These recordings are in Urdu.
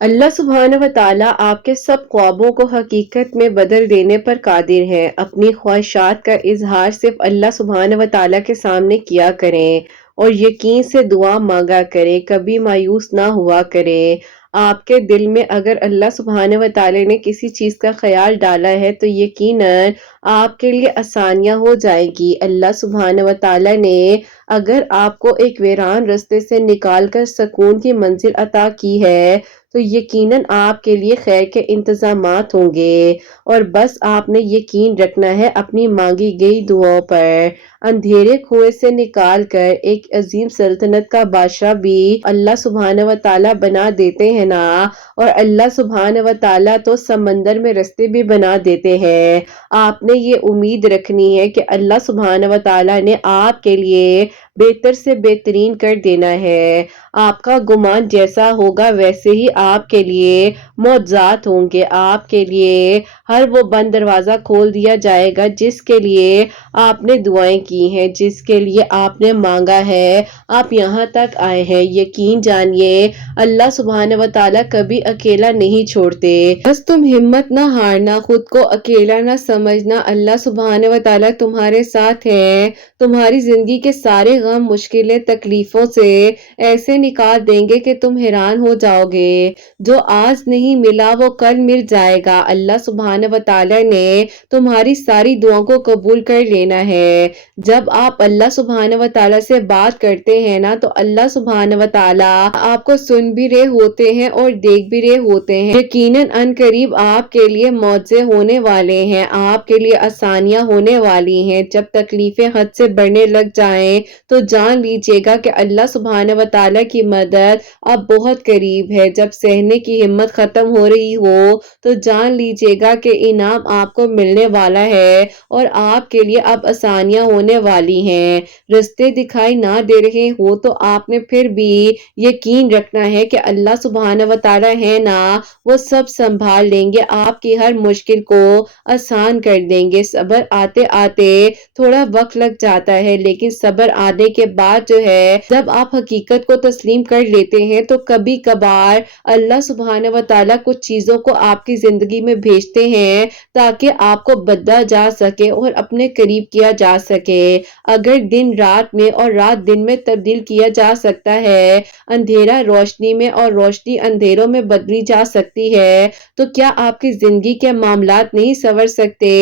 اللہ سبحانہ و تعالیٰ آپ کے سب خوابوں کو حقیقت میں بدل دینے پر قادر ہے۔ اپنی خواہشات کا اظہار صرف اللہ سبحانہ و تعالیٰ کے سامنے کیا کریں اور یقین سے دعا مانگا کریں، کبھی مایوس نہ ہوا کریں۔ آپ کے دل میں اگر اللہ سبحانہ و تعالیٰ نے کسی چیز کا خیال ڈالا ہے تو یقیناً آپ کے لیے آسانیاں ہو جائیں گی۔ اللہ سبحانہ و تعالیٰ نے اگر آپ کو ایک ویران رستے سے نکال کر سکون کی منزل عطا کی ہے تو یقیناً آپ کے لیے خیر کے انتظامات ہوں گے، اور بس آپ نے یقین رکھنا ہے اپنی مانگی گئی دعاؤں پر۔ اندھیرے کنویں سے نکال کر ایک عظیم سلطنت کا بادشاہ بھی اللہ سبحانہ و تعالیٰ بنا دیتے ہیں نا، اور اللہ سبحانہ و تعالیٰ تو سمندر میں رستے بھی بنا دیتے ہیں۔ آپ نے یہ امید رکھنی ہے کہ اللہ سبحانہ و تعالیٰ نے آپ کے لیے بہتر سے بہترین کر دینا ہے۔ آپ کا گمان جیسا ہوگا ویسے ہی آپ کے لیے معجزات ہوں گے۔ آپ کے لیے ہر وہ بند دروازہ کھول دیا جائے گا جس کے لیے آپ نے دعائیں کی ہیں، جس کے لیے آپ نے مانگا ہے۔ آپ یہاں تک آئے ہیں، یقین جانیے اللہ سبحانہ و تعالیٰ کبھی اکیلا نہیں چھوڑتے۔ بس تم ہمت نہ ہارنا، خود کو اکیلا نہ سمجھنا، اللہ سبحانہ و تعالیٰ تمہارے ساتھ ہیں۔ تمہاری زندگی کے سارے غم، مشکلیں، تکلیفوں سے ایسے نکال دیں گے کہ تم حیران ہو جاؤ گے۔ جو آج نہیں ملا وہ کل مل جائے گا۔ اللہ سبحانہ و تعالیٰ نے تمہاری ساری دعاؤں کو قبول کر لینا ہے۔ جب آپ اللہ سبحانہ و تعالیٰ سے بات کرتے ہیں نا تو اللہ سبحانہ و تعالیٰ آپ کو سن بھی رہے ہوتے ہیں اور دیکھ بھی رہے ہوتے ہیں۔ یقیناً ان قریب آپ کے لیے معجزے ہونے والے ہیں، آپ کے لیے آسانیاں ہونے والی ہیں۔ جب تکلیفیں حد سے بڑھنے لگ جائیں تو جان لیجیے گا کہ اللہ سبحانہ و تعالیٰ کی مدد اب بہت قریب ہے۔ جب سہنے کی ہمت ختم ہو رہی ہو تو جان لیجیے گا کہ انعام آپ کو ملنے والا ہے اور آپ کے لیے اب آسانیاں ہونے والی ہیں۔ رستے دکھائی نہ دے رہے ہو تو آپ نے پھر بھی یقین رکھنا ہے کہ اللہ سبحانہ و تعالیٰ ہے نا، وہ سب سنبھال لیں گے، آپ کی ہر مشکل کو آسان کر دیں گے۔ صبر آتے آتے تھوڑا وقت لگ جاتا ہے، لیکن صبر آنے کے بعد جو ہے جب آپ حقیقت کو تسلیم کر لیتے ہیں تو کبھی کبھار اللہ سبحانہ و تعالیٰ کچھ چیزوں کو آپ کی زندگی میں بھیجتے ہیں تاکہ آپ کو بدلا جا سکے اور اپنے قریب کیا جا سکے۔ اگر دن رات میں اور رات دن میں تبدیل کیا جا سکتا ہے، اندھیرا روشنی میں اور روشنی اندھیروں میں بدلی جا سکتی ہے، تو کیا آپ کی زندگی کے معاملات نہیں سنور سکتے؟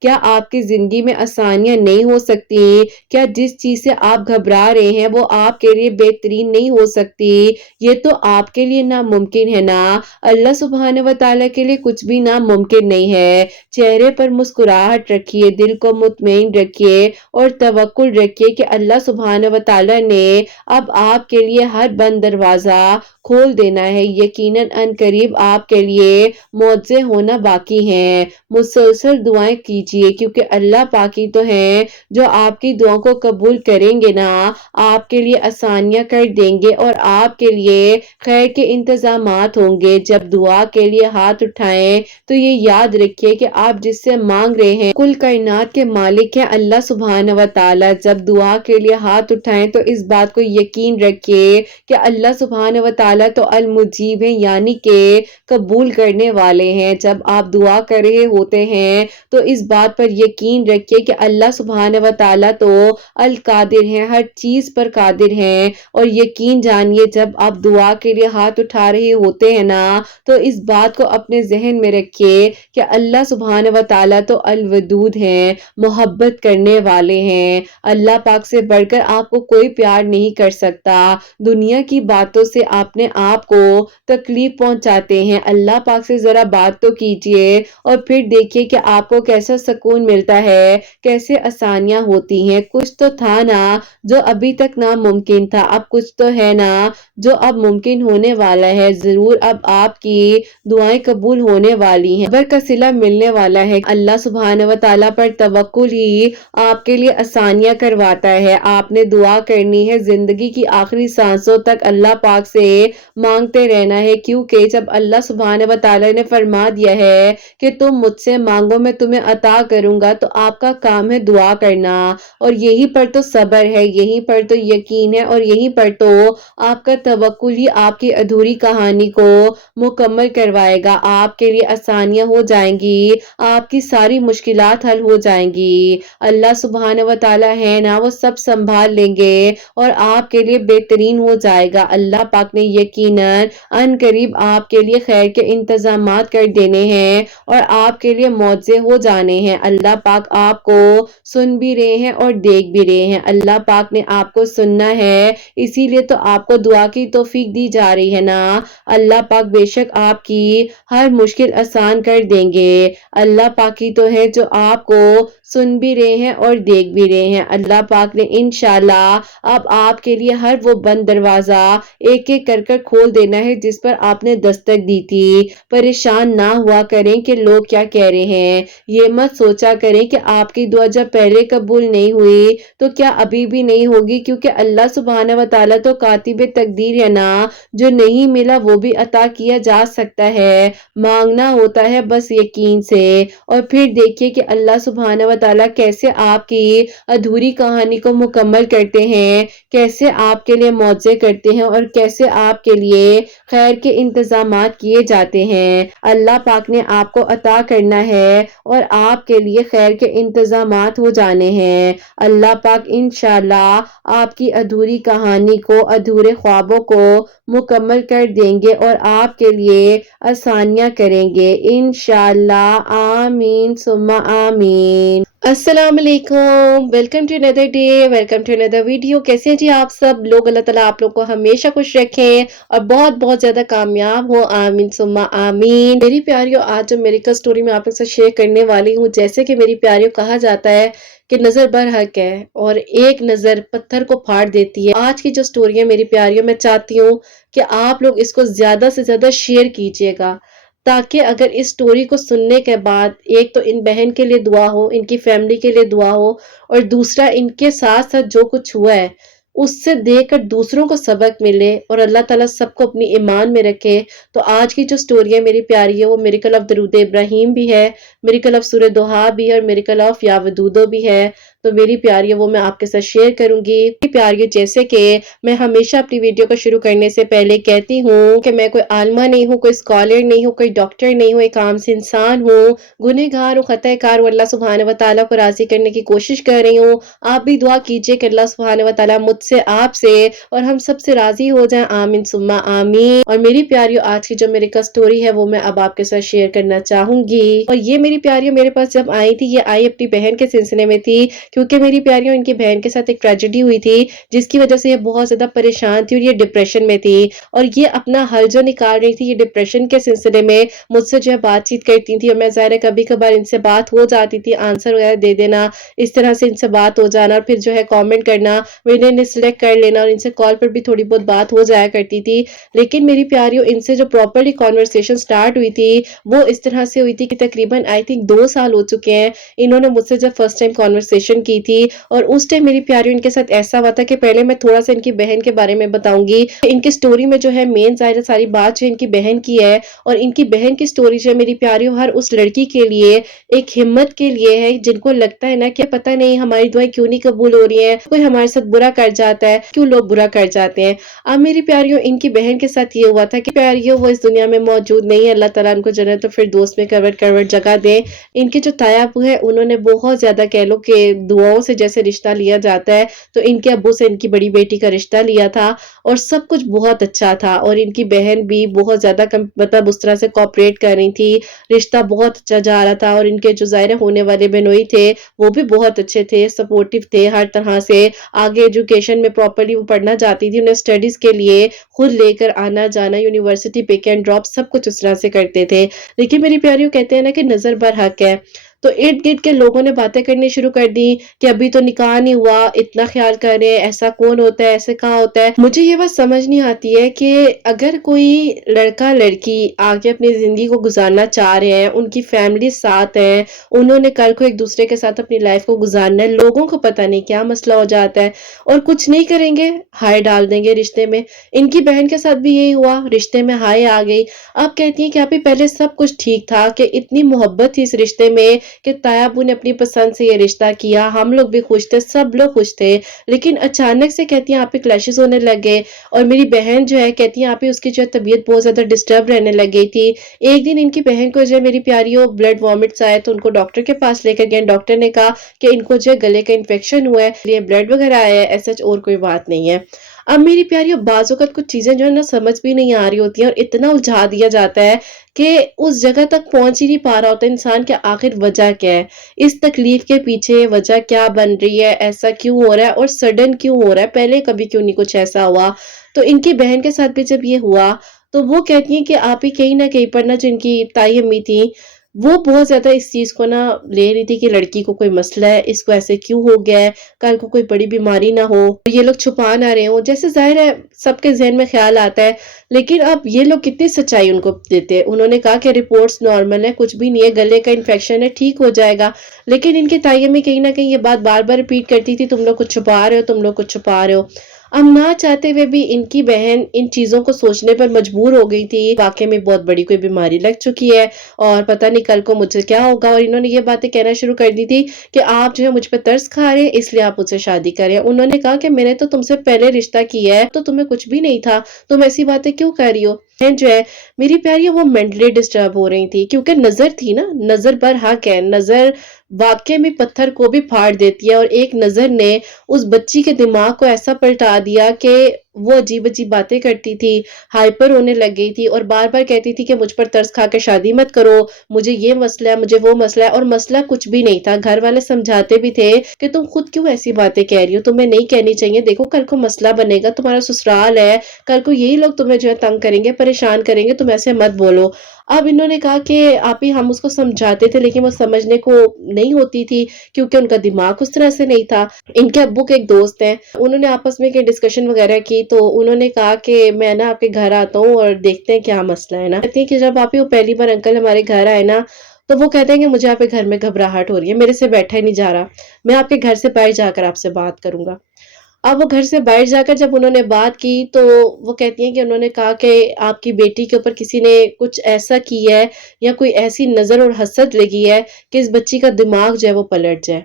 کیا آپ کی زندگی میں آسانیاں نہیں ہو سکتی؟ کیا جس چیز سے آپ گھبرا رہے ہیں وہ آپ کے لیے بہترین نہیں ہو سکتی؟ یہ تو آپ کے لیے ناممکن ہے نا۔ اللہ سبحانہ و تعالیٰ کے لیے کچھ بھی ناممکن نہیں ہے۔ چہرے پر مسکراہٹ رکھیے، دل کو مطمئن رکھیے اور توکل رکھیے کہ اللہ سبحانہ و تعالیٰ نے اب آپ کے لیے ہر بند دروازہ کھول دینا ہے۔ یقیناً ان قریب آپ کے لیے معجزے ہونا باقی ہیں۔ مسلسل دعائیں کیجیے کیونکہ اللہ پاک ہی تو ہیں جو آپ کی دعاؤں کو قبول کریں گے نا، آپ کے لیے آسانیاں کر دیں گے اور آپ کے لیے خیر کے انتظامات ہوں گے۔ جب دعا کے لیے ہاتھ اٹھائیں تو یہ یاد رکھیے کہ آپ جس سے مانگ رہے ہیں کل کائنات کے مالک ہیں اللہ سبحانہ و تعالیٰ۔ جب دعا کے لیے ہاتھ اٹھائیں تو اس بات کو یقین رکھیے کہ اللہ سبحانہ و تعالیٰ تو المجیب ہیں، یعنی کہ قبول کرنے والے ہیں۔ جب آپ دعا کر رہے ہوتے ہیں تو اس بات پر یقین رکھیے کہ اللہ سبحانہ و تعالیٰ تو القادر ہیں، ہر چیز پر قادر ہیں، اور یقین جانیے جب آپ دعا کے لیے ہاتھ اٹھا رہے ہوتے ہیں نا تو اس بات کو اپنے ذہن میں رکھیے کہ اللہ سبحانہ و تعالیٰ تو الودود ہیں، محبت کرنے والے ہیں۔ اللہ پاک سے بڑھ کر آپ کو کوئی پیار نہیں کر سکتا۔ دنیا کی باتوں سے اپنے آپ کو تکلیف پہنچاتے ہیں، اللہ پاک سے ذرا بات تو کیجیے اور پھر دیکھیے کہ آپ کو کیسا سکون ملتا ہے، کیسے آسانیاں ہوتی ہیں۔ کچھ تو تھا نا جو ابھی تک ناممکن تھا، اب کچھ تو ہے نا جو اب ممکن ہونے والا ہے۔ ضرور اب آپ کی دعائیں قبول ہونے والی ہیں، صبر کا صلہ ملنے والا ہے۔ اللہ سبحانہ و تعالیٰ پر توکل ہی آپ کے لیے آسانیاں کرواتا ہے۔ آپ نے دعا کرنی ہے، زندگی کی آخری سانسوں تک اللہ پاک سے مانگتے رہنا ہے، کیونکہ جب اللہ سبحانہ و تعالیٰ نے فرما دیا ہے کہ تم مجھ سے مانگو میں تمہیں عطا کروں گا، تو آپ کا کام ہے دعا کرنا، اور یہیں پر تو صبر ہے، یہیں پر تو یقین ہے، اور یہیں پر تو آپ کا توکل ہی آپ کی ادھوری کہانی کو مکمل کروائے گا۔ آپ کے لیے آسانیاں ہو جائیں گی، آپ کی ساری مشکلات حل ہو جائیں گی۔ اللہ سبحانہ و تعالیٰ ہے نا، وہ سب سنبھال لیں گے اور آپ کے لیے بہترین ہو جائے گا۔ اللہ پاک نے یقیناً ان قریب آپ کے لیے خیر کے انتظامات کر دینے ہیں اور آپ کے لیے معجزے ہو جانے ہیں۔ اللہ پاک آپ کو سن بھی رہے ہیں اور دیکھ بھی رہے ہیں۔ اللہ پاک نے آپ کو سننا ہے، اسی لیے تو آپ کو دعا کی توفیق دی جا رہی ہے نا۔ اللہ پاک بے شک آپ کی ہر مشکل آسان کر دیں گے۔ اللہ پاک ہی تو ہے جو آپ کو سن بھی رہے ہیں اور دیکھ بھی رہے ہیں۔ اللہ پاک نے انشاءاللہ اب آپ کے لیے ہر وہ بند دروازہ ایک ایک کر کر کھول دینا ہے جس پر آپ نے دستک دی تھی۔ پریشان نہ ہوا کریں کہ لوگ کیا کہہ رہے ہیں، یہ مت سوچا کریں کہ آپ کی دعا جب پہلے قبول نہیں ہوئی تو کیا ابھی بھی نہیں ہوگی، کیونکہ اللہ سبحانہ و تعالیٰ تو کاتب تقدیر ہے نا، جو نہیں ملا وہ بھی عطا کیا جا سکتا ہے، مانگنا ہوتا ہے بس یقین سے۔ اور پھر دیکھیے کہ اللہ سبحانہ و تعالیٰ کیسے آپ کی ادھوری کہانی کو مکمل کرتے ہیں، کیسے آپ کے لیے معجزے کرتے ہیں اور کیسے آپ کے لیے خیر کے انتظامات کیے جاتے ہیں۔ اللہ پاک نے آپ کو عطا کرنا ہے اور آپ کے لیے خیر کے انتظامات ہو جانے ہیں۔ اللہ پاک انشاءاللہ آپ کی ادھوری کہانی کو، ادھورے خوابوں کو مکمل کر دیں گے اور آپ کے لیے آسانیاں کریں گے انشاءاللہ۔ آمین ثم آمین۔ السلام علیکم، ویلکم ٹو اندر ڈے، ویلکم ٹو اندر ویڈیو۔ کیسے ہیں جی آپ سب لوگ؟ اللہ تعالیٰ آپ لوگ کو ہمیشہ خوش رکھیں اور بہت بہت زیادہ کامیاب ہو، آمین ثم آمین۔ میری پیاریوں، آج جو میریکل سٹوری میں آپ لوگ سے شیئر کرنے والی ہوں، جیسے کہ میری پیاریوں کہا جاتا ہے کہ نظر برحق ہے اور ایک نظر پتھر کو پھاڑ دیتی ہے۔ آج کی جو سٹوری ہے میری پیاریوں، میں چاہتی ہوں کہ آپ لوگ اس کو زیادہ سے زیادہ شیئر کیجئے گا، تاکہ اگر اس سٹوری کو سننے کے بعد ایک تو ان بہن کے لیے دعا ہو، ان کی فیملی کے لیے دعا ہو، اور دوسرا ان کے ساتھ ساتھ جو کچھ ہوا ہے اس سے دیکھ کر دوسروں کو سبق ملے اور اللہ تعالیٰ سب کو اپنی ایمان میں رکھے۔ تو آج کی جو سٹوری ہے میری پیاری ہے، وہ میریکل آف درود ابراہیم بھی ہے، میریکل آف سورہ دوحہ بھی ہے اور میریکل آف یا ودودو بھی ہے۔ تو میری پیاری ہے وہ میں آپ کے ساتھ شیئر کروں گی۔ میری پیاری، جیسے کہ میں ہمیشہ اپنی ویڈیو کو شروع کرنے سے پہلے کہتی ہوں کہ میں کوئی عالمہ نہیں ہوں، کوئی اسکالر نہیں ہوں، کوئی ڈاکٹر نہیں ہوں، ایک عام سے انسان ہوں، گنہگار ہوں، خطا کار ہوں، اللہ سبحانہ و تعالیٰ کو راضی کرنے کی کوشش کر رہی ہوں۔ آپ بھی دعا کیجئے کہ اللہ سبحانہ و تعالیٰ مجھ سے، آپ سے اور ہم سب سے راضی ہو جائیں، آمین ثم آمین۔ اور میری پیاریوں، آج کی جو میری سٹوری ہے وہ میں اب آپ کے ساتھ شیئر کرنا چاہوں گی۔ اور یہ میری پیاریوں میرے پاس جب آئی تھی، یہ آئی اپنی بہن کے سلسلے میں تھی، کیونکہ میری پیاریوں ان کی بہن کے ساتھ ایک ٹریجڈی ہوئی تھی جس کی وجہ سے یہ بہت زیادہ پریشان تھی اور یہ ڈپریشن میں تھی، اور یہ اپنا حل جو نکال رہی تھی یہ ڈپریشن کے سلسلے میں مجھ سے جو ہے بات چیت کرتی تھی، اور میں ظاہر ہے کبھی کبھار ان سے بات ہو جاتی تھی، آنسر وغیرہ دے دینا، اس طرح سے ان سے بات ہو جانا، اور پھر جو ہے کامنٹ کرنا، انہیں سلیکٹ کر لینا، اور ان سے کال پر بھی تھوڑی بہت بات ہو جایا کرتی تھی۔ لیکن میری پیاریوں ان سے جو پراپرلی کانورسیشن سٹارٹ ہوئی تھی وہ اس طرح سے ہوئی تھی کہ تقریباً آئی تھنک 2 سال ہو چکے ہیں انہوں نے مجھ سے جب فرسٹ ٹائم کانورسیشن کی تھی، اور اس ٹائم میری پیاریوں ان کے ساتھ ایسا ہوا تھا کہ پہلے میں تھوڑا سا ان کی بہن کے بارے میں بتاؤں گی۔ ان کی سٹوری میں جو ہے مین ظاہر ساری بات جو ان کی بہن کی ہے، اور ان کی بہن کی سٹوری جو ہے میری پیاریوں ہر اس لڑکی کے لیے ایک ہمت کے لیے ہے جن کو لگتا ہے نا کہ پتہ نہیں ہماری دعائیں کیوں نہیں قبول ہو رہی ہیں، کوئی ہمارے ساتھ برا کر جاتا ہے، کیوں لوگ برا کر جاتے ہیں۔ اب میری پیاریوں ان کی بہن کے ساتھ یہ ہوا تھا کہ پیاریوں وہ اس دنیا میں موجود نہیں ہے، اللہ تعالیٰ ان کو جنت الفردوس میں کروٹ کروٹ جگہ دے۔ ان کے جو تایا ابو ہے انہوں نے بہت زیادہ کہہ لو کہ دعاؤں سے جیسے رشتہ لیا جاتا ہے، تو ان کے ابو سے ان کی بڑی بیٹی کا رشتہ لیا تھا، اور سب کچھ بہت اچھا تھا، اور ان کی بہن بھی بہت زیادہ مطلب اس طرح سے کوآپریٹ کر رہی تھی، رشتہ بہت اچھا جا رہا تھا، اور ان کے جو ظاہر ہونے والے بہنوئی تھے وہ بھی بہت اچھے تھے، سپورٹیو تھے ہر طرح سے، آگے ایجوکیشن میں پراپرلی وہ پڑھنا چاہتی تھی، انہیں اسٹڈیز کے لیے خود لے کر آنا جانا، یونیورسٹی پک اینڈ ڈراپ سب کچھ اس طرح سے کرتے تھے۔ لیکن میری پیاریوں کہتے ہیں نا کہ نظر برحق ہے، تو ارد گرد کے لوگوں نے باتیں کرنی شروع کر دی کہ ابھی تو نکاح نہیں ہوا، اتنا خیال کر رہے ہیں، ایسا کون ہوتا ہے، ایسے کہاں ہوتا ہے۔ مجھے یہ یہ بات سمجھ نہیں آتی ہے کہ اگر کوئی لڑکا لڑکی آگے اپنی زندگی کو گزارنا چاہ رہے ہیں، ان کی فیملی ساتھ ہے، انہوں نے کل کو ایک دوسرے کے ساتھ اپنی لائف کو گزارنا ہے، لوگوں کو پتہ نہیں کیا مسئلہ ہو جاتا ہے اور کچھ نہیں کریں گے، ہائے ڈال دیں گے رشتے میں۔ ان کی بہن کے ساتھ بھی یہی ہوا، رشتے میں ہائے آ گئی۔ آپ کہتی ہیں کہ آپ ہی پہلے سب کچھ ٹھیک تھا، کہ اتنی محبت تھی اس رشتے میں کہ تایا ابو نے اپنی پسند سے یہ رشتہ کیا، ہم لوگ بھی خوش تھے، سب لوگ خوش تھے، لیکن اچانک سے کہتی ہیں آپ پہ کلیشز ہونے لگے۔ اور میری بہن جو ہے کہتی ہیں آپ ہی اس کی جو ہے طبیعت بہت زیادہ ڈسٹرب رہنے لگ گئی تھی۔ ایک دن ان کی بہن کو جو ہے میری پیاریوں بلڈ وامٹس آئے تو ان کو ڈاکٹر کے پاس لے کر گئے، ڈاکٹر نے کہا کہ ان کو جو ہے گلے کا انفیکشن ہوا ہے، یہ بلڈ وغیرہ آیا ہے، ایسا اور کوئی بات نہیں ہے۔ اب میری پیاریوں بعض اوقات کچھ چیزیں جو ہے نا سمجھ بھی نہیں آ رہی ہوتی ہیں اور اتنا الجھا دیا جاتا ہے کہ اس جگہ تک پہنچ ہی نہیں پا رہا ہوتا انسان کہ آخر وجہ کیا ہے، اس تکلیف کے پیچھے وجہ کیا بن رہی ہے، ایسا کیوں ہو رہا ہے اور سڈن کیوں ہو رہا ہے، پہلے کبھی کیوں نہیں کچھ ایسا ہوا۔ تو ان کی بہن کے ساتھ بھی جب یہ ہوا تو وہ کہتی ہیں کہ آپ ہی کہیں نہ کہیں پر نا جو ان کی تائی امی تھی وہ بہت زیادہ اس چیز کو نا لے رہی تھی کہ لڑکی کو کوئی مسئلہ ہے، اس کو ایسے کیوں ہو گیا ہے، کل کو کوئی بڑی بیماری نہ ہو، یہ لوگ چھپا نہ رہے ہوں، جیسے ظاہر ہے سب کے ذہن میں خیال آتا ہے۔ لیکن اب یہ لوگ کتنی سچائی ان کو دیتے ہیں، انہوں نے کہا کہ رپورٹس نارمل ہے، کچھ بھی نہیں ہے، گلے کا انفیکشن ہے، ٹھیک ہو جائے گا۔ لیکن ان کی تائی امی کہیں نہ کہیں یہ بات بار بار ریپیٹ کرتی تھی، تم لوگ کچھ چھپا رہے ہو، تم لوگ کچھ چھپا رہے ہو۔ اب نہ چاہتے ہوئے بھی ان کی بہن ان چیزوں کو سوچنے پر مجبور ہو گئی تھی، واقعے میں بہت بڑی کوئی بیماری لگ چکی ہے اور پتہ نہیں کل کو مجھے کیا ہوگا، اور انہوں نے یہ باتیں کہنا شروع کر دی تھی کہ آپ جو ہے مجھ پہ ترس کھا رہے ہیں اس لیے آپ مجھ سے شادی کریں۔ انہوں نے کہا کہ میں نے تو تم سے پہلے رشتہ کیا ہے تو تمہیں کچھ بھی نہیں تھا، تم ایسی باتیں کیوں کر رہی ہو۔ بہن جو ہے میری پیاری وہ مینٹلی ڈسٹرب ہو رہی تھی کیونکہ نظر تھی نا، نظر برحق ہے، نظر واقعے میں پتھر کو بھی پھاڑ دیتی ہے، اور ایک نظر نے اس بچی کے دماغ کو ایسا پلٹا دیا کہ وہ عجیب عجیب باتیں کرتی تھی، ہائپر ہونے لگ گئی تھی اور بار بار کہتی تھی کہ مجھ پر ترس کھا کے شادی مت کرو، مجھے یہ مسئلہ ہے، مجھے وہ مسئلہ ہے، اور مسئلہ کچھ بھی نہیں تھا۔ گھر والے سمجھاتے بھی تھے کہ تم خود کیوں ایسی باتیں کہہ رہی ہو، تمہیں نہیں کہنی چاہیے، دیکھو کل کو مسئلہ بنے گا، تمہارا سسرال ہے، کل کو یہی لوگ تمہیں جو ہے تنگ کریں گے، پریشان کریں گے، تم ایسے مت بولو۔ اب انہوں نے کہا کہ آپ ہی ہم اس کو سمجھاتے تھے لیکن وہ سمجھنے کو نہیں ہوتی تھی کیونکہ ان کا دماغ اس طرح سے نہیں تھا۔ ان کے ابو کے ایک دوست ہیں، انہوں نے آپس میں ڈسکشن وغیرہ کی تو انہوں نے کہا کہ میں نا آپ کے گھر آتا ہوں اور دیکھتے ہیں کیا مسئلہ ہے نا۔ کہتے ہیں کہ جب آپ ہی وہ پہلی بار انکل ہمارے گھر آئے نا تو وہ کہتے ہیں کہ مجھے آپ کے گھر میں گھبراہٹ ہو رہی ہے، میرے سے بیٹھا ہی نہیں جا رہا، میں آپ کے گھر سے باہر جا کر آپ سے بات کروں گا۔ اب وہ گھر سے باہر جا کر جب انہوں نے بات کی تو وہ کہتی ہیں کہ انہوں نے کہا کہ آپ کی بیٹی کے اوپر کسی نے کچھ ایسا کی ہے یا کوئی ایسی نظر اور حسد لگی ہے کہ اس بچی کا دماغ جو ہے وہ پلٹ جائے۔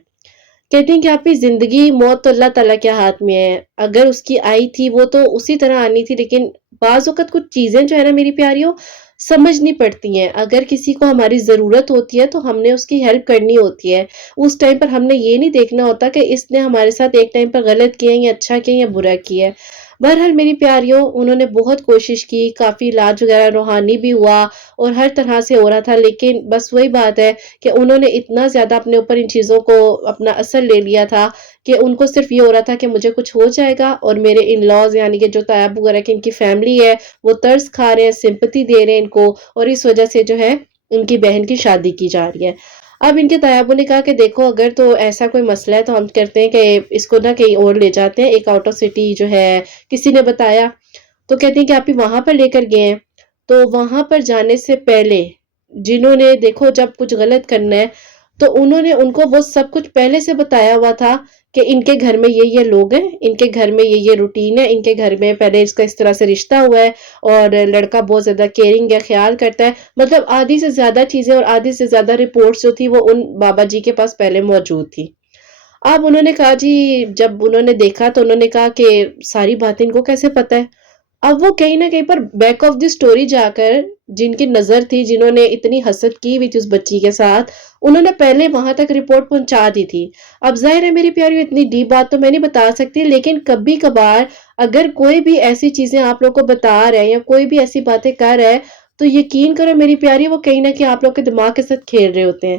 کہتی ہیں کہ آپ کی زندگی موت تو اللہ تعالیٰ کے ہاتھ میں ہے، اگر اس کی آئی تھی وہ تو اسی طرح آنی تھی، لیکن بعض اوقات کچھ چیزیں جو ہے نا میری پیاریوں سمجھنی پڑتی ہیں۔ اگر کسی کو ہماری ضرورت ہوتی ہے تو ہم نے اس کی ہیلپ کرنی ہوتی ہے، اس ٹائم پر ہم نے یہ نہیں دیکھنا ہوتا کہ اس نے ہمارے ساتھ ایک ٹائم پر غلط کیا ہے یا اچھا کیا یا برا کیا ہے۔ بہرحال میری پیاریوں انہوں نے بہت کوشش کی، کافی علاج وغیرہ روحانی بھی ہوا اور ہر طرح سے ہو رہا تھا، لیکن بس وہی بات ہے کہ انہوں نے اتنا زیادہ اپنے اوپر ان چیزوں کو اپنا اثر لے لیا تھا کہ ان کو صرف یہ ہو رہا تھا کہ مجھے کچھ ہو جائے گا اور میرے ان لاز یعنی کہ جو تایب وغیرہ کی ان کی فیملی ہے وہ ترس کھا رہے ہیں، سمپتی دے رہے ہیں ان کو، اور اس وجہ سے جو ہے ان کی بہن کی شادی کی جا رہی ہے۔ اب ان کے تایابوں نے کہا کہ دیکھو اگر تو ایسا کوئی مسئلہ ہے تو ہم کرتے ہیں کہ اس کو نہ کہیں اور لے جاتے ہیں، ایک آؤٹ آف سٹی جو ہے کسی نے بتایا، تو کہتے ہیں کہ آپ ہی وہاں پر لے کر گئے ہیں۔ تو وہاں پر جانے سے پہلے جنہوں نے دیکھو جب کچھ غلط کرنا ہے تو انہوں نے ان کو وہ سب کچھ پہلے سے بتایا ہوا تھا کہ ان کے گھر میں یہ لوگ ہیں، ان کے گھر میں یہ روٹین ہے، ان کے گھر میں پہلے اس کا اس طرح سے رشتہ ہوا ہے اور لڑکا بہت زیادہ کیئرنگ ہے، خیال کرتا ہے، مطلب آدھی سے زیادہ چیزیں اور آدھی سے زیادہ رپورٹس جو تھی وہ ان بابا جی کے پاس پہلے موجود تھی۔ اب انہوں نے کہا جی جب انہوں نے دیکھا تو انہوں نے کہا کہ ساری باتیں ان کو کیسے پتہ ہے۔ اب وہ کہیں نہ کہیں پر بیک آف دی سٹوری جا کر جن کی نظر تھی، جنہوں نے اتنی حسد کی ہوئی تھی اس بچی کے ساتھ، انہوں نے پہلے وہاں تک رپورٹ پہنچا دی تھی۔ اب ظاہر ہے میری پیاری اتنی ڈیپ بات تو میں نہیں بتا سکتی، لیکن کبھی کبھار اگر کوئی بھی ایسی چیزیں آپ لوگ کو بتا رہے ہیں یا کوئی بھی ایسی باتیں کر رہا ہے تو یقین کرو میری پیاری وہ کہیں نہ کہیں آپ لوگ کے دماغ کے ساتھ کھیل رہے ہوتے ہیں۔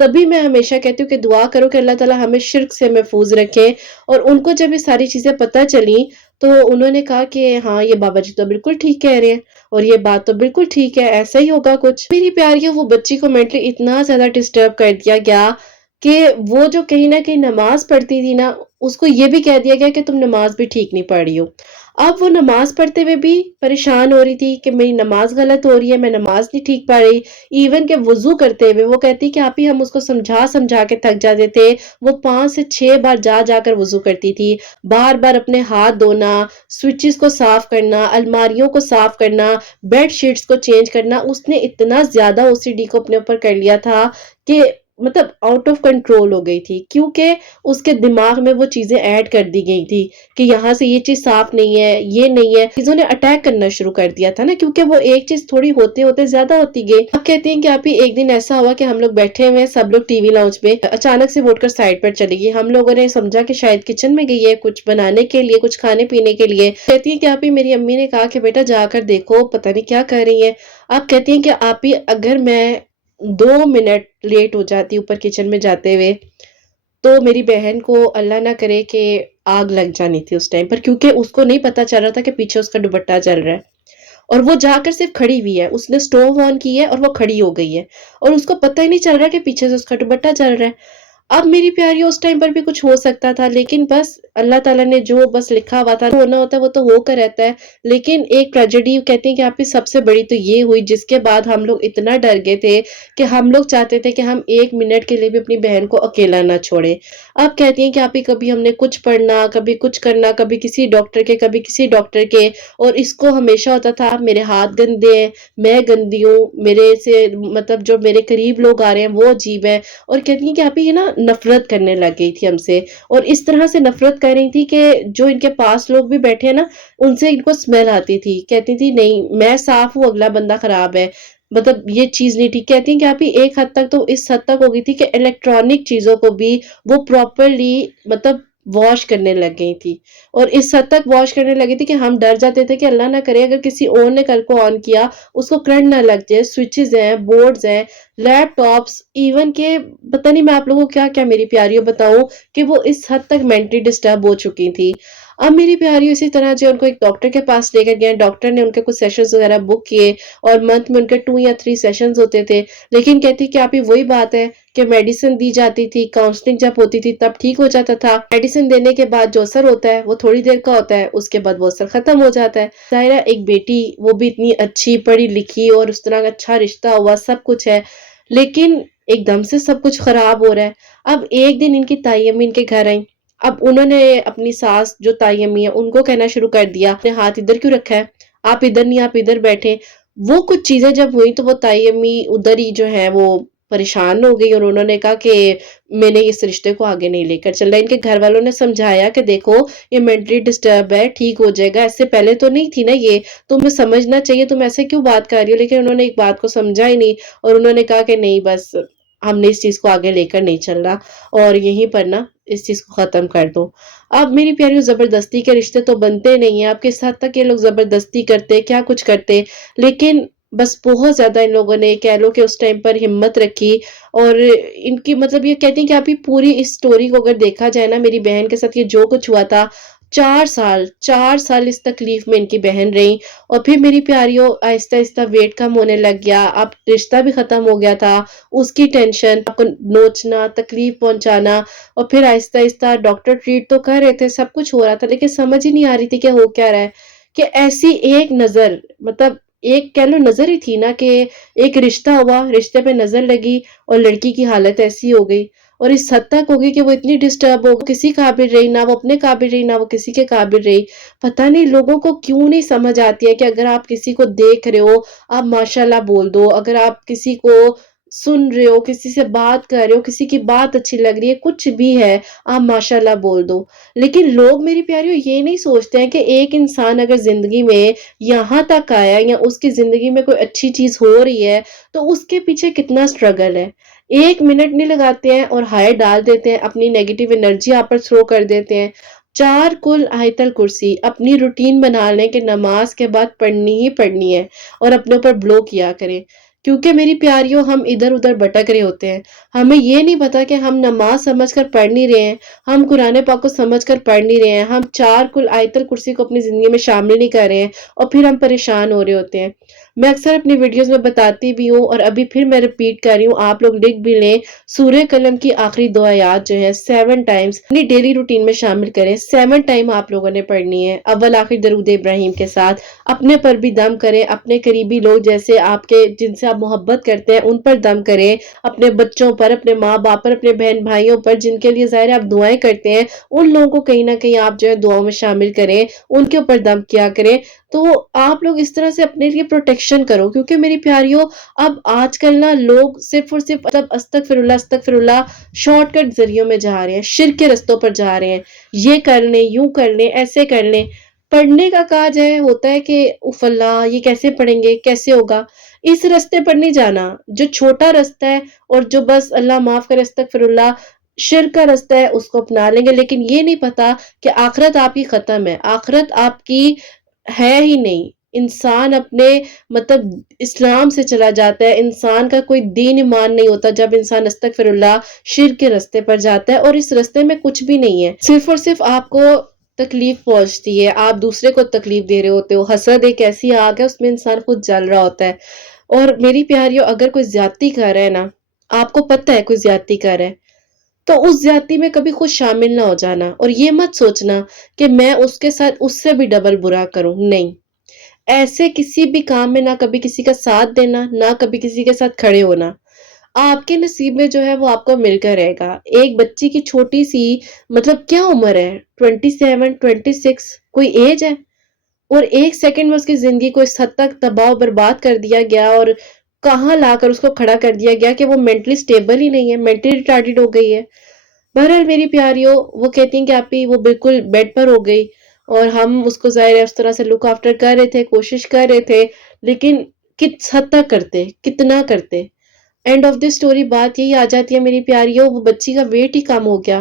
تبھی میں ہمیشہ کہتی ہوں کہ دعا کرو کہ اللہ تعالیٰ ہمیں شرک سے محفوظ رکھے، اور ان کو جب یہ ساری چیزیں پتہ چلیں تو انہوں نے کہا کہ ہاں یہ بابا جی تو بالکل ٹھیک کہہ رہے ہیں اور یہ بات تو بالکل ٹھیک ہے، ایسا ہی ہوگا کچھ۔ میری پیاریوں وہ بچی کو مینٹلی اتنا زیادہ ڈسٹرب کر دیا گیا کہ وہ جو کہیں نہ کہیں نماز پڑھتی تھی نا اس کو یہ بھی کہہ دیا گیا کہ تم نماز بھی ٹھیک نہیں پڑھ رہی ہو۔ اب وہ نماز پڑھتے ہوئے بھی پریشان ہو رہی تھی کہ میری نماز غلط ہو رہی ہے، میں نماز نہیں ٹھیک پڑھ رہی۔ ایون کہ وضو کرتے ہوئے وہ کہتی کہ آپی ہم اس کو سمجھا سمجھا کے تھک جاتے تھے، وہ 5 سے 6 بار جا جا کر وضو کرتی تھی، بار بار اپنے ہاتھ دھونا، سوئچز کو صاف کرنا، الماریوں کو صاف کرنا، بیڈ شیٹس کو چینج کرنا۔ اس نے اتنا زیادہ OCD کو اپنے اوپر کر لیا تھا کہ مطلب آؤٹ آف کنٹرول ہو گئی تھی، کیونکہ اس کے دماغ میں وہ چیزیں ایڈ کر دی گئی تھی کہ یہاں سے یہ چیز صاف نہیں ہے، یہ نہیں ہے، چیزوں نے اٹیک کرنا شروع کر دیا تھا نا، کیونکہ وہ ایک چیز تھوڑی ہوتے ہوتے زیادہ ہوتی گئی۔ اب کہتے ہیں کہ آپ ہی ایک دن ایسا ہوا کہ ہم لوگ بیٹھے ہوئے سب لوگ ٹی وی لاؤنج پہ، اچانک سے اٹھ کر سائڈ پر چلی گئی۔ ہم لوگوں نے سمجھا کہ شاید کچن میں گئی ہے کچھ بنانے کے لیے، کچھ کھانے پینے کے لیے۔ کہتی ہے کہ آپ ہی میری امی نے کہا کہ بیٹا جا کر دیکھو پتہ نہیں کیا کر رہی ہیں۔ آپ کہتی ہیں کہ آپ ہی اگر میں 2 منٹ لیٹ ہو جاتی اوپر کچن میں جاتے ہوئے تو میری بہن کو اللہ نہ کرے کہ آگ لگ جانی تھی اس ٹائم پر، کیونکہ اس کو نہیں پتا چل رہا تھا کہ پیچھے اس کا دوپٹہ چل رہا ہے اور وہ جا کر صرف کھڑی ہوئی ہے، اس نے سٹوو آن کی ہے اور وہ کھڑی ہو گئی ہے اور اس کو پتہ ہی نہیں چل رہا کہ پیچھے سے اس کا دوپٹہ چل رہا ہے۔ اب میری پیاری اس ٹائم پر بھی کچھ ہو سکتا تھا، لیکن بس اللہ تعالیٰ نے جو بس لکھا ہوا تھا ہونا ہوتا ہے وہ تو ہو کر رہتا ہے۔ لیکن ایک ٹریجڈی کہتے ہیں کہ آپ کی سب سے بڑی تو یہ ہوئی جس کے بعد ہم لوگ اتنا ڈر گئے تھے کہ ہم لوگ چاہتے تھے کہ ہم 1 منٹ کے لیے بھی اپنی بہن کو اکیلا نہ چھوڑے۔ اب کہتی ہیں کہ آپ ہی کبھی ہم نے کچھ پڑھنا، کبھی کچھ کرنا، کبھی کسی ڈاکٹر کے، کبھی کسی ڈاکٹر کے، اور اس کو ہمیشہ ہوتا تھا میرے ہاتھ گندے ہیں، میں گندی ہوں، میرے سے مطلب جو میرے قریب لوگ آ رہے ہیں وہ عجیب ہے، اور کہتی ہیں کہ آپ یہ نا نفرت کرنے لگ گئی تھی ہم سے، اور اس طرح سے نفرت کر رہی تھی کہ جو ان کے پاس لوگ بھی بیٹھے ہیں نا ان سے ان کو اسمیل آتی تھی، کہتی تھی نہیں میں صاف ہوں اگلا بندہ خراب ہے، مطلب یہ چیز نہیں ٹھیک۔ کہتی ہیں کہ آپ ایک حد تک تو اس حد تک ہو گئی تھی کہ الیکٹرانک چیزوں کو بھی وہ پراپرلی مطلب واش کرنے لگ گئی تھی، اور اس حد تک واش کرنے لگی تھی کہ ہم ڈر جاتے تھے کہ اللہ نہ کرے اگر کسی اور نے کل کو آن کیا اس کو کرنٹ نہ لگ جائے، سوئچز ہیں، بورڈز ہیں، لیپ ٹاپس، ایون کہ پتہ نہیں میں آپ لوگوں کو کیا کیا میری پیاریوں بتاؤں کہ وہ اس حد تک مینٹلی ڈسٹرب ہو چکی تھی۔ اب میری پیاری اسی طرح جو ان کو ایک ڈاکٹر کے پاس لے کر گئے، ڈاکٹر نے ان کے کچھ سیشنز وغیرہ بک کیے اور منتھ میں ان کے 2 یا 3 سیشنز ہوتے تھے، لیکن کہتی کہ آپ ہی وہی بات ہے کہ میڈیسن دی جاتی تھی، کاؤنسلنگ جب ہوتی تھی تب ٹھیک ہو جاتا تھا، میڈیسن دینے کے بعد جو اثر ہوتا ہے وہ تھوڑی دیر کا ہوتا ہے، اس کے بعد وہ اثر ختم ہو جاتا ہے۔ ظاہرہ ایک بیٹی وہ بھی اتنی اچھی پڑھی لکھی اور اس طرح کا اچھا رشتہ ہوا سب کچھ ہے، لیکن ایک دم سے سب کچھ خراب ہو رہا ہے۔ اب ایک دن ان کی تائی امی ان کے گھر آئیں، اب انہوں نے اپنی ساس جو تائی امی ہے ان کو کہنا شروع کر دیا اپنے ہاتھ ادھر کیوں رکھا ہے، آپ ادھر نہیں آپ ادھر بیٹھے۔ وہ کچھ چیزیں جب ہوئی تو وہ تائی امی ادھر ہی جو ہے وہ پریشان ہو گئی اور انہوں نے کہا کہ میں نے اس رشتے کو آگے نہیں لے کر چلنا۔ ان کے گھر والوں نے سمجھایا کہ دیکھو یہ مینٹلی ڈسٹرب ہے، ٹھیک ہو جائے گا، اس سے پہلے تو نہیں تھی نا یہ، تمہیں سمجھنا چاہیے، تم ایسے کیوں بات کر رہی ہو، لیکن انہوں نے ایک بات کو سمجھا ہی نہیں اور انہوں نے کہا کہ نہیں بس ہم نے اس چیز کو آگے لے کر نہیں چلنا اور یہیں پر نا اس چیز کو ختم کر دو۔ اب میری پیاری زبردستی کے رشتے تو بنتے نہیں ہیں، اب کس حد تک یہ لوگ زبردستی کرتے کیا کچھ کرتے، لیکن بس بہت زیادہ ان لوگوں نے کہہ لو کہ اس ٹائم پر ہمت رکھی، اور ان کی مطلب یہ کہتی ہیں کہ ابھی پوری اس سٹوری کو اگر دیکھا جائے نا میری بہن کے ساتھ یہ جو کچھ ہوا تھا، 4 سال اس تکلیف میں ان کی بہن رہی، اور پھر میری پیاریوں آہستہ آہستہ ویٹ کم ہونے لگ گیا، اب رشتہ بھی ختم ہو گیا تھا، اس کی ٹینشن، آپ کو نوچنا، تکلیف پہنچانا، اور پھر آہستہ آہستہ ڈاکٹر ٹریٹ تو کر رہے تھے، سب کچھ ہو رہا تھا، لیکن سمجھ ہی نہیں آ رہی تھی کہ ہو کیا رہا ہے، کہ ایسی ایک نظر مطلب ایک کہہ لو نظر ہی تھی نا کہ ایک رشتہ ہوا، رشتے پہ نظر لگی اور لڑکی کی حالت ایسی ہو گئی، اور اس حد تک ہو گئی کہ وہ اتنی ڈسٹرب ہو کسی قابل رہی، نہ وہ اپنے قابل رہی نہ وہ کسی کے قابل رہی۔ پتہ نہیں لوگوں کو کیوں نہیں سمجھ آتی ہے کہ اگر آپ کسی کو دیکھ رہے ہو آپ ماشاءاللہ بول دو، اگر آپ کسی کو سن رہے ہو، کسی سے بات کر رہے ہو، کسی کی بات اچھی لگ رہی ہے، کچھ بھی ہے آپ ماشاءاللہ بول دو، لیکن لوگ میری پیاریوں یہ نہیں سوچتے ہیں کہ ایک انسان اگر زندگی میں یہاں تک آیا یا اس کی زندگی میں کوئی اچھی چیز ہو رہی ہے تو اس کے پیچھے کتنا سٹرگل ہے۔ 1 منٹ نہیں لگاتے ہیں اور ہائے ڈال دیتے ہیں، اپنی نیگیٹیو انرجی آپ پر تھرو کر دیتے ہیں۔ 4 آیت الکرسی اپنی روٹین بنا لیں کہ نماز کے بعد پڑھنی ہی پڑھنی ہے اور اپنے اوپر بلو کیا کریں، کیونکہ میری پیاریوں ہم ادھر ادھر بھٹک رہے ہوتے ہیں، ہمیں یہ نہیں پتا کہ ہم نماز سمجھ کر پڑھ نہیں رہے ہیں، ہم قرآن پاک کو سمجھ کر پڑھ نہیں رہے ہیں، ہم 4 آیت الکرسی کو اپنی زندگی میں شامل نہیں کر رہے ہیں اور پھر ہم پریشان ہو رہے ہوتے ہیں۔ میں اکثر اپنی ویڈیوز میں بتاتی بھی ہوں، اور ابھی پھر میں ریپیٹ کر رہی ہوں، آپ لوگ لکھ بھی لیں۔ سورہ قلم کی آخری 2 آیات جو ہے 7 ٹائمز اپنی ڈیلی روٹین میں شامل کریں۔ 7 ٹائم آپ لوگوں نے پڑھنی ہے، اول آخر درود ابراہیم کے ساتھ۔ اپنے پر بھی دم کریں، اپنے قریبی لوگ جیسے آپ کے جن سے آپ محبت کرتے ہیں ان پر دم کریں، اپنے بچوں پر، اپنے ماں باپ پر، اپنے بہن بھائیوں پر جن کے لیے ظاہر ہے آپ دعائیں کرتے ہیں، ان لوگوں کو کہیں نہ کہیں آپ جو ہے دعاؤں میں شامل کریں، ان کے اوپر دم کیا کریں۔ تو آپ لوگ اس طرح سے اپنے لیے پروٹیکشن کرو، کیونکہ میری پیاریوں اب آج کل نا لوگ صرف اور صرف مطلب استغفر اللہ شارٹ کٹ ذریعوں میں جا رہے ہیں، شرک کے رستوں پر جا رہے ہیں، یہ کر لیں، یوں کر لیں، ایسے کر لیں۔ پڑھنے کا کاج ہے ہوتا ہے کہ اف اللہ یہ کیسے پڑھیں گے، کیسے ہوگا، اس رستے پر نہیں جانا جو چھوٹا رستہ ہے، اور جو بس اللہ معاف کرے استغفر اللہ شرک کا رستہ ہے اس کو اپنا لیں گے، لیکن یہ نہیں پتا کہ آخرت آپ کی ختم ہے، آخرت آپ کی ہے ہی نہیں۔ انسان اپنے مطلب اسلام سے چلا جاتا ہے، انسان کا کوئی دین ایمان نہیں ہوتا جب انسان استغفر اللہ شرک کے رستے پر جاتا ہے، اور اس رستے میں کچھ بھی نہیں ہے، صرف اور صرف آپ کو تکلیف پہنچتی ہے، آپ دوسرے کو تکلیف دے رہے ہوتے ہو۔ حسد ایک ایسی آگ ہے، اس میں انسان خود جل رہا ہوتا ہے۔ اور میری پیاریوں اگر کوئی زیادتی کر رہا ہے نا، آپ کو پتہ ہے کوئی زیادتی کر رہا ہے، تو اس زیادتی میں کبھی خود شامل نہ ہو جانا، اور یہ مت سوچنا کہ میں اس کے ساتھ اس سے بھی ڈبل برا کروں، نہیں۔ ایسے کسی بھی کام میں نہ کبھی کسی کا ساتھ دینا، نہ کبھی کسی کے ساتھ کھڑے ہونا۔ آپ کے نصیب میں جو ہے وہ آپ کو مل کر رہے گا۔ ایک بچی کی چھوٹی سی مطلب کیا عمر ہے، 27 26 کوئی ایج ہے، اور ایک سیکنڈ میں اس کی زندگی کو اس حد تک تباہ و برباد کر دیا گیا، اور کہاں لا کر اس کو کھڑا کر دیا گیا کہ وہ مینٹلی سٹیبل ہی نہیں ہے، مینٹلی ریٹارڈڈ ہو گئی ہے۔ بہرحال میری پیاریوں، وہ کہتی ہیں کہ آپ ہی وہ بالکل بیڈ پر ہو گئی، اور ہم اس کو ظاہر ہے اس طرح سے لک آفٹر کر رہے تھے، کوشش کر رہے تھے، لیکن کس حد تک کرتے، کتنا کرتے۔ اینڈ آف دی سٹوری بات یہی آ جاتی ہے میری پیاریوں، وہ بچی کا ویٹ ہی کم ہو گیا۔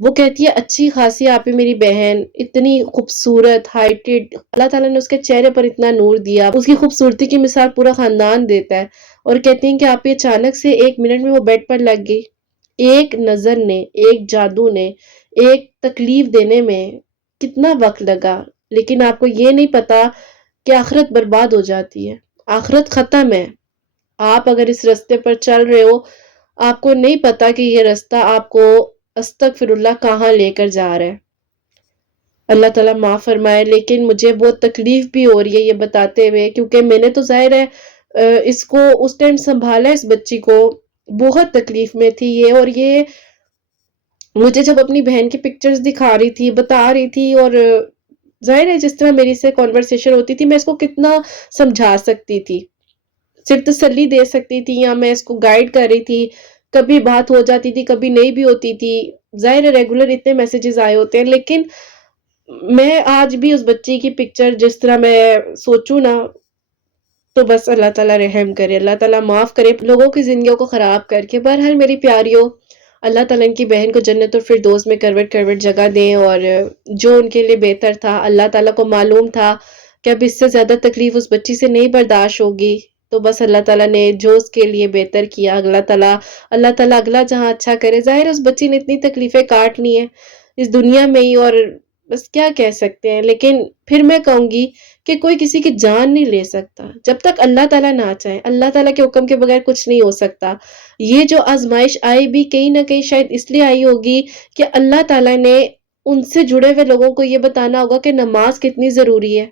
وہ کہتی ہے اچھی خاصی آپ ہی میری بہن، اتنی خوبصورت، ہائٹڈ، اللہ تعالیٰ نے اس کے چہرے پر اتنا نور دیا، اس کی خوبصورتی کی مثال پورا خاندان دیتا ہے، اور کہتی ہیں کہ آپ ہی اچانک سے 1 منٹ میں وہ بیڈ پر لگ گئی۔ ایک نظر نے، ایک جادو نے، ایک تکلیف دینے میں کتنا وقت لگا، لیکن آپ کو یہ نہیں پتا کہ آخرت برباد ہو جاتی ہے، آخرت ختم ہے۔ آپ اگر اس رستے پر چل رہے ہو، آپ کو نہیں پتا کہ یہ رستہ آپ کو استغفر اللہ کہاں لے کر جا رہا ہے۔ اللہ تعالیٰ معاف فرمائے، لیکن مجھے بہت تکلیف بھی ہو رہی ہے یہ بتاتے ہوئے، کیونکہ میں نے تو ظاہر ہے اس کو اس ٹائم سنبھالا، اس بچی کو بہت تکلیف میں تھی یہ، اور یہ مجھے جب اپنی بہن کی پکچرز دکھا رہی تھی، بتا رہی تھی، اور ظاہر ہے جس طرح میری سے کانورسیشن ہوتی تھی میں اس کو کتنا سمجھا سکتی تھی، صرف تسلی دے سکتی تھی، یا میں اس کو گائیڈ کر رہی تھی، کبھی بات ہو جاتی تھی، کبھی نہیں بھی ہوتی تھی، ظاہر ہے ریگولر اتنے میسیجز آئے ہوتے ہیں، لیکن میں آج بھی اس بچی کی پکچر جس طرح میں سوچوں نا، تو بس اللہ تعالیٰ رحم کرے، اللہ تعالیٰ معاف کرے لوگوں کی زندگیوں کو خراب کر کے۔ بہرحال میری پیاریوں، اللہ تعالیٰ ان کی بہن کو جنت الفردوس میں کروٹ کروٹ جگہ دیں، اور جو ان کے لیے بہتر تھا، اللہ تعالیٰ کو معلوم تھا کہ اب اس سے زیادہ تکلیف اس بچی سے نہیں برداشت ہوگی، تو بس اللہ تعالیٰ نے جو اس کے لیے بہتر کیا، اللہ تعالیٰ اگلا جہاں اچھا کرے۔ ظاہر اس بچی نے اتنی تکلیفیں کاٹنی ہے اس دنیا میں ہی، اور بس کیا کہہ سکتے ہیں، لیکن پھر میں کہوں گی کہ کوئی کسی کی جان نہیں لے سکتا جب تک اللہ تعالیٰ نہ چاہے، اللہ تعالیٰ کے حکم کے بغیر کچھ نہیں ہو سکتا۔ یہ جو آزمائش آئی بھی کہیں نہ کہیں شاید اس لیے آئی ہوگی کہ اللہ تعالیٰ نے ان سے جڑے ہوئے لوگوں کو یہ بتانا ہوگا کہ نماز کتنی ضروری ہے،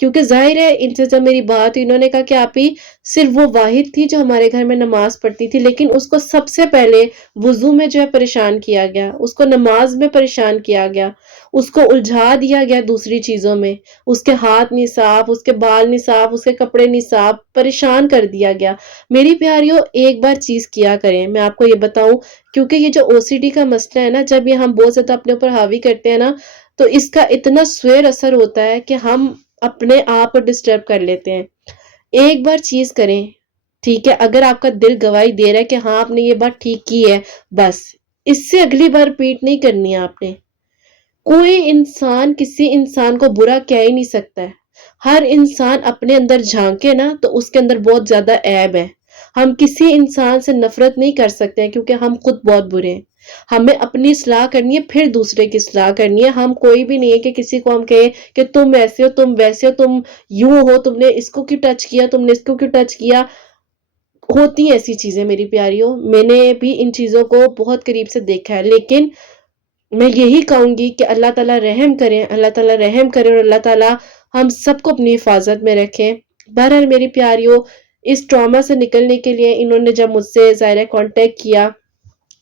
کیونکہ ظاہر ہے ان سے جب میری بات انہوں نے کہا کہ آپ ہی صرف وہ واحد تھی جو ہمارے گھر میں نماز پڑھتی تھی، لیکن اس کو سب سے پہلے وضو میں جو ہے پریشان کیا گیا، اس کو نماز میں پریشان کیا گیا، اس کو الجھا دیا گیا دوسری چیزوں میں، اس کے ہاتھ نہیں صاف، اس کے بال نہیں صاف، اس کے کپڑے نہیں صاف، پریشان کر دیا گیا۔ میری پیاریوں ایک بار چیز کیا کریں، میں آپ کو یہ بتاؤں، کیونکہ یہ جو OCD کا مسئلہ ہے نا، جب یہ ہم بہت زیادہ اپنے اوپر حاوی کرتے ہیں نا، تو اس کا اتنا سویر اثر ہوتا ہے کہ ہم اپنے آپ کو ڈسٹرب کر لیتے ہیں۔ ایک بار چیز کریں، ٹھیک ہے، اگر آپ کا دل گواہی دے رہا ہے کہ ہاں آپ نے یہ بات ٹھیک کی ہے، بس اس سے اگلی بار ریپیٹ نہیں کرنی ہے آپ نے۔ کوئی انسان کسی انسان کو برا کہہ ہی نہیں سکتا ہے، ہر انسان اپنے اندر جھانکے نا تو اس کے اندر بہت زیادہ عیب ہے۔ ہم کسی انسان سے نفرت نہیں کر سکتے ہیں کیونکہ ہم خود بہت برے ہیں۔ ہمیں اپنی اصلاح کرنی ہے، پھر دوسرے کی اصلاح کرنی ہے. ہم کوئی بھی نہیں ہے کہ کسی کو ہم کہیں کہ تم ایسے ہو، تم ویسے ہو، تم یوں ہو، تم نے اس کو کیوں ٹچ کیا، تم نے اس کو کیوں ٹچ کیا. ہوتی ہیں ایسی چیزیں میری پیاریوں، میں نے بھی ان چیزوں کو بہت قریب سے دیکھا ہے، لیکن میں یہی کہوں گی کہ اللہ تعالیٰ رحم کریں، اللہ تعالیٰ رحم کریں، اور اللہ تعالیٰ ہم سب کو اپنی حفاظت میں رکھیں. بہرحال میری پیاریوں، اس ٹراما سے نکلنے کے لیے انہوں نے جب مجھ سے ظاہر کانٹیکٹ کیا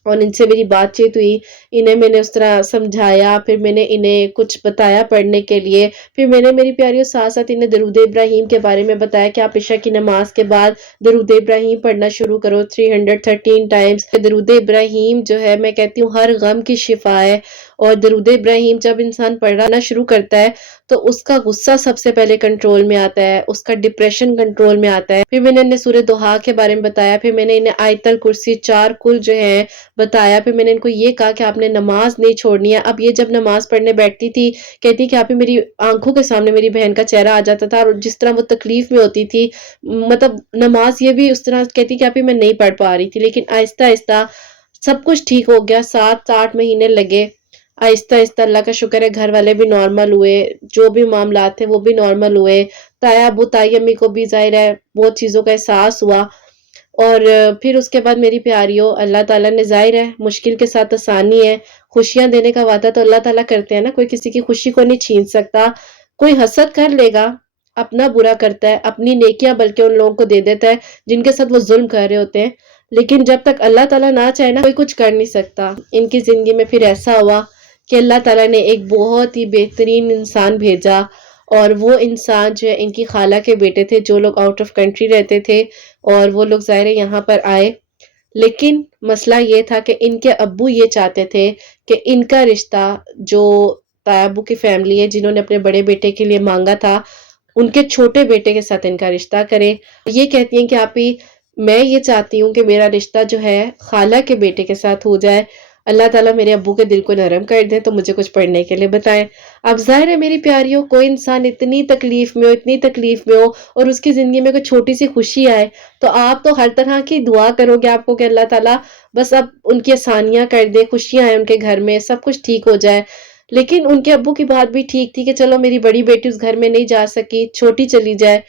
اور ان سے میری بات چیت ہوئی، انہیں میں نے اس طرح سمجھایا، پھر میں نے انہیں کچھ بتایا پڑھنے کے لیے، پھر میں نے میری پیاریوں ساتھ ساتھ انہیں درود ابراہیم کے بارے میں بتایا کہ آپ عشاء کی نماز کے بعد درود ابراہیم پڑھنا شروع کرو 313 ٹائمز. درود ابراہیم جو ہے میں کہتی ہوں ہر غم کی شفا ہے، اور درود ابراہیم جب انسان پڑھنا شروع کرتا ہے تو اس کا غصہ سب سے پہلے کنٹرول میں آتا ہے، اس کا ڈپریشن کنٹرول میں آتا ہے. پھر میں نے انہیں سورہ دوحا کے بارے میں بتایا، پھر میں نے انہیں آیت الکرسی 4 کل جو ہیں بتایا، پھر میں نے ان کو یہ کہا کہ آپ نے نماز نہیں چھوڑنی ہے. اب یہ جب نماز پڑھنے بیٹھتی تھی کہتی کہ آپ میری آنکھوں کے سامنے میری بہن کا چہرہ آ جاتا تھا، اور جس طرح وہ تکلیف میں ہوتی تھی، مطلب نماز یہ بھی اس طرح کہتی کہ آپ میں نہیں پڑھ پا رہی تھی. لیکن آہستہ آہستہ سب کچھ ٹھیک ہو گیا، 7-8 مہینے لگے. آہستہ آہستہ اللہ کا شکر ہے گھر والے بھی نارمل ہوئے، جو بھی معاملات تھے وہ بھی نارمل ہوئے. تایا ابو تائی امی کو بھی ظاہر ہے بہت چیزوں کا احساس ہوا. اور پھر اس کے بعد میری پیاریوں، اللہ تعالیٰ نے ظاہر ہے مشکل کے ساتھ آسانی ہے، خوشیاں دینے کا وعدہ تو اللہ تعالیٰ کرتے ہیں نا، کوئی کسی کی خوشی کو نہیں چھین سکتا. کوئی حسد کر لے گا، اپنا برا کرتا ہے، اپنی نیکیاں بلکہ ان لوگوں کو دے دیتا ہے جن کے ساتھ وہ ظلم کر رہے ہوتے ہیں. لیکن جب تک اللہ تعالیٰ نہ چاہے نا کوئی کچھ کر نہیں سکتا. ان کی زندگی میں پھر ایسا ہوا کہ اللہ تعالیٰ نے ایک بہت ہی بہترین انسان بھیجا، اور وہ انسان جو ہے ان کی خالہ کے بیٹے تھے جو لوگ آؤٹ آف کنٹری رہتے تھے، اور وہ لوگ ظاہر ہے یہاں پر آئے. لیکن مسئلہ یہ تھا کہ ان کے ابو یہ چاہتے تھے کہ ان کا رشتہ جو تایا ابو کی فیملی ہے جنہوں نے اپنے بڑے بیٹے کے لیے مانگا تھا، ان کے چھوٹے بیٹے کے ساتھ ان کا رشتہ کرے. یہ کہتی ہیں کہ آپ ہی میں یہ چاہتی ہوں کہ میرا رشتہ جو ہے خالہ کے بیٹے کے ساتھ ہو جائے. اللہ تعالیٰ میرے ابو کے دل کو نرم کر دے تو مجھے کچھ پڑھنے کے لیے بتائیں. اب ظاہر ہے میری پیاریوں، کوئی انسان اتنی تکلیف میں ہو، اتنی تکلیف میں ہو، اور اس کی زندگی میں کوئی چھوٹی سی خوشی آئے تو آپ تو ہر طرح کی دعا کرو گے آپ کو کہ اللہ تعالیٰ بس اب ان کی آسانیاں کر دے، خوشیاں آئیں ان کے گھر میں، سب کچھ ٹھیک ہو جائے. لیکن ان کے ابو کی بات بھی ٹھیک تھی کہ چلو میری بڑی بیٹی اس گھر میں نہیں جا سکی، چھوٹی چلی جائے،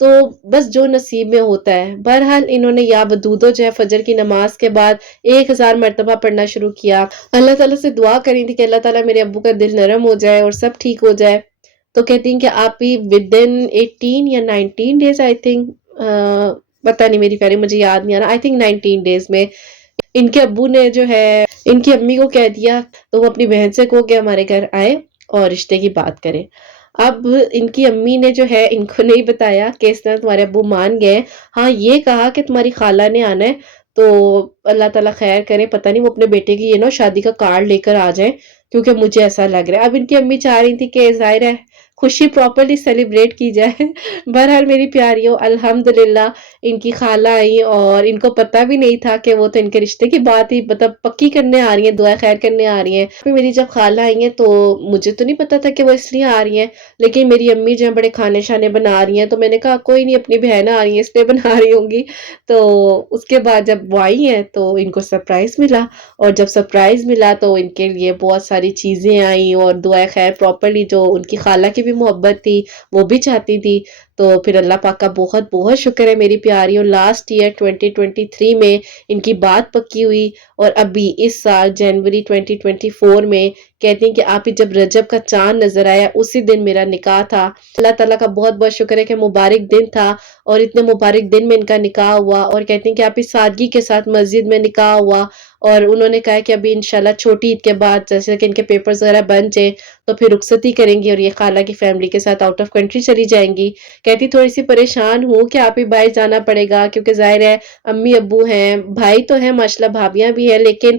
تو بس جو نصیب میں ہوتا ہے. بہرحال انہوں نے یا ودودو جو ہے فجر کی نماز کے بعد 1000 مرتبہ پڑھنا شروع کیا. اللہ تعالیٰ سے دعا کری تھی کہ اللہ تعالیٰ میرے ابو کا دل نرم ہو جائے اور سب ٹھیک ہو جائے. تو کہتی ہیں کہ آپ ہی ودن 18 یا 19 ڈیز آئی تھنک، پتہ نہیں میری پیاری مجھے یاد نہیں آ رہا، آئی تھنک 19 ڈیز میں ان کے ابو نے جو ہے ان کی امی کو کہہ دیا تو وہ اپنی بہن سے کہو کہ ہمارے گھر آئے اور رشتے کی بات کریں. اب ان کی امی نے جو ہے ان کو نہیں بتایا کہ اس طرح تمہارے ابو مان گئے. ہاں یہ کہا کہ تمہاری خالہ نے آنا ہے تو اللہ تعالیٰ خیر کرے، پتہ نہیں وہ اپنے بیٹے کی یہ نا شادی کا کارڈ لے کر آ جائیں، کیونکہ مجھے ایسا لگ رہا ہے. اب ان کی امی چاہ رہی تھی کہ ظاہر ہے خوشی پراپرلی سیلیبریٹ کی جائے. بہرحال میری پیاریوں، الحمدللہ ان کی خالہ آئی اور ان کو پتہ بھی نہیں تھا کہ وہ تو ان کے رشتے کی بات ہی مطلب پکی کرنے آ رہی ہیں، دعا خیر کرنے آ رہی ہیں. پھر میری جب خالہ آئی ہیں تو مجھے تو نہیں پتا تھا کہ وہ اس لیے آ رہی ہیں، لیکن میری امی جو ہیں بڑے کھانے شانے بنا رہی ہیں تو میں نے کہا کوئی نہیں، اپنی بہن آ رہی ہیں اس لیے بنا رہی ہوں گی. تو اس کے بعد جب وہ آئی ہیں تو ان کو سرپرائز ملا، اور جب سرپرائز ملا تو ان کے لیے بہت ساری چیزیں آئیں، اور دعا خیر پراپرلی جو ان کی خالہ کی بھی محبت تھی وہ بھی چاہتی تھی. تو پھر اللہ پاک کا بہت بہت شکر ہے میری پیاریوں، لاسٹ ایئر 2023 میں ان کی بات پکی ہوئی، اور ابھی اس سال جنوری 2024 میں کہتی ہیں کہ آپ ہی جب رجب کا چاند نظر آیا اسی دن میرا نکاح تھا. اللہ تعالیٰ کا بہت بہت شکر ہے کہ مبارک دن تھا، اور اتنے مبارک دن میں ان کا نکاح ہوا. اور کہتی ہیں کہ آپ ہی سادگی کے ساتھ مسجد میں نکاح ہوا، اور انہوں نے کہا کہ ابھی انشاءاللہ چھوٹی عید کے بعد جیسے کہ ان کے پیپرز وغیرہ بن جائیں تو پھر رخصتی کریں گی اور یہ خالہ کی فیملی کے ساتھ آؤٹ آف کنٹری چلی جائیں گی. کہتی تھوڑی سی پریشان ہوں کہ آپ ہی باہر جانا پڑے گا کیونکہ ظاہر ہے امی ابو ہیں، بھائی تو ہیں ماشاءاللہ، بھابیاں بھی ہیں، لیکن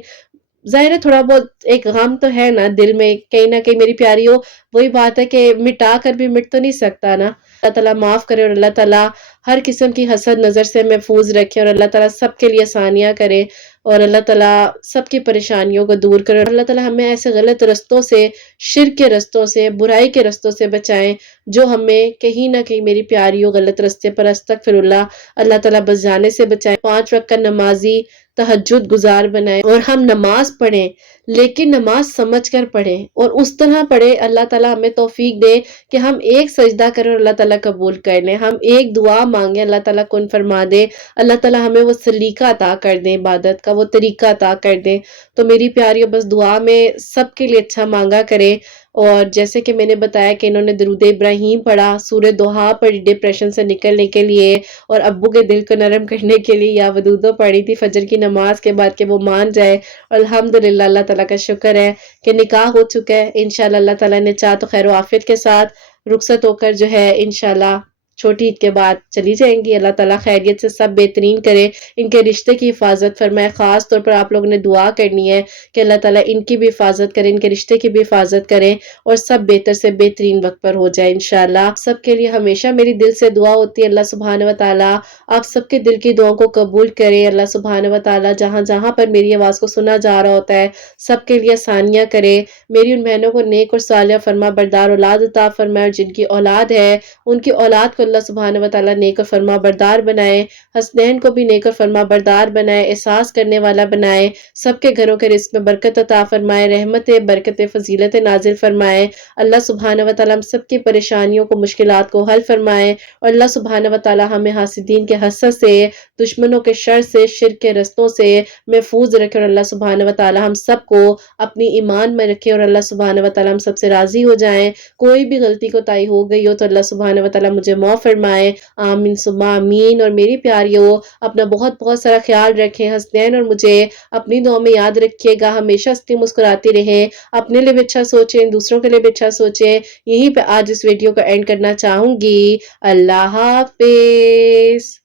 ظاہر ہے تھوڑا بہت ایک غم تو ہے نا دل میں کہیں نہ کہیں. میری پیاریوں وہی بات ہے کہ مٹا کر بھی مٹ تو نہیں سکتا نا. اللہ تعالیٰ معاف کرے، اور اللہ تعالیٰ ہر قسم کی حسد نظر سے محفوظ رکھے، اور اللہ تعالیٰ سب کے لیے آسانیاں کرے، اور اللہ تعالیٰ سب کی پریشانیوں کو دور کرے، اور اللہ تعالیٰ ہمیں ایسے غلط رستوں سے، شرک کے رستوں سے، برائی کے رستوں سے بچائیں جو ہمیں کہیں نہ کہیں میری پیاریوں غلط رستے پر، استغفر اللہ، اللہ تعالیٰ بس جانے سے بچائیں. 5 وقت کا نمازی تہجد گزار بنائے، اور ہم نماز پڑھیں لیکن نماز سمجھ کر پڑھیں، اور اس طرح پڑھیں اللہ تعالیٰ ہمیں توفیق دے کہ ہم ایک سجدہ کریں اور اللہ تعالیٰ قبول کر لیں، ہم ایک دعا مانگیں اللہ تعالیٰ کن فرما دے، اللہ تعالیٰ ہمیں وہ سلیقہ عطا کر دیں، عبادت کا وہ طریقہ عطا کر دیں۔ تو میری پیاریوں، بس دعا میں سب کے لیے اچھا مانگا کریں، اور جیسے کہ میں نے بتایا کہ انہوں نے درود ابراہیم پڑھا، سورہ دوحہ پڑھی ڈپریشن سے نکلنے کے لیے اور ابو کے دل کو نرم کرنے کے لیے، یا ودودو پڑھی تھی فجر کی نماز کے بعد کہ وہ مان جائے۔ الحمدللہ اللہ تعالیٰ کا شکر ہے کہ نکاح ہو چکا ہے، انشاءاللہ اللہ تعالیٰ نے چاہ تو خیر و عافیت کے ساتھ رخصت ہو کر جو ہے انشاءاللہ چھوٹی عید کے بعد چلی جائیں گی۔ اللہ تعالیٰ خیریت سے سب بہترین کرے، ان کے رشتے کی حفاظت فرمائے۔ خاص طور پر آپ لوگوں نے دعا کرنی ہے کہ اللہ تعالیٰ ان کی بھی حفاظت کرے، ان کے رشتے کی بھی حفاظت کرے، اور سب بہتر سے بہترین وقت پر ہو جائے انشاءاللہ۔ آپ سب کے لیے ہمیشہ میری دل سے دعا ہوتی ہے، اللہ سبحانہ و تعالیٰ آپ سب کے دل کی دعاؤں کو قبول کرے۔ اللہ سبحانہ و تعالیٰ جہاں جہاں پر میری آواز کو سنا جا رہا ہوتا ہے سب کے لیے آسانیاں کرے، میری ان بہنوں کو نیک اور صالحہ فرما بردار اولاد عطا فرمائے، اور جن کی اولاد ہے ان کی اولاد کو اللہ سبحانہ و تعالیٰ نیک اور فرما بردار بنائے، حسنین کو بھی نیک اور فرما بردار بنائے، احساس کرنے والا بنائے، سب کے گھروں کے رزق میں برکت عطا فرمائے، رحمت برکت فضیلت نازل فرمائے۔ اللہ سبحانہ و تعالیٰ ہم سب کی پریشانیوں کو مشکلات کو حل فرمائے، اور اللہ سبحانہ و تعالیٰ ہمیں حاسدین کے حسد سے، دشمنوں کے شر سے، شرک کے رستوں سے محفوظ رکھے، اور اللہ سبحانہ و تعالیٰ ہم سب کو اپنی ایمان میں رکھے، اور اللہ سبحانہ و تعالیٰ ہم سب سے راضی ہو جائیں۔ کوئی بھی غلطی کوتاہی ہو گئی ہو تو اللہ سبحانہ و تعالیٰ مجھے معاف فرمائے، آمین ثم آمین۔ اور میری پیاریوں اپنا بہت بہت سارا خیال رکھیں، حسنین اور مجھے اپنی دعا میں یاد رکھیے گا، ہمیشہ ہنستی مسکراتی رہیں، اپنے لیے بھی اچھا سوچیں، دوسروں کے لیے بھی اچھا سوچیں۔ یہیں پہ آج اس ویڈیو کو اینڈ کرنا چاہوں گی۔ اللہ حافظ۔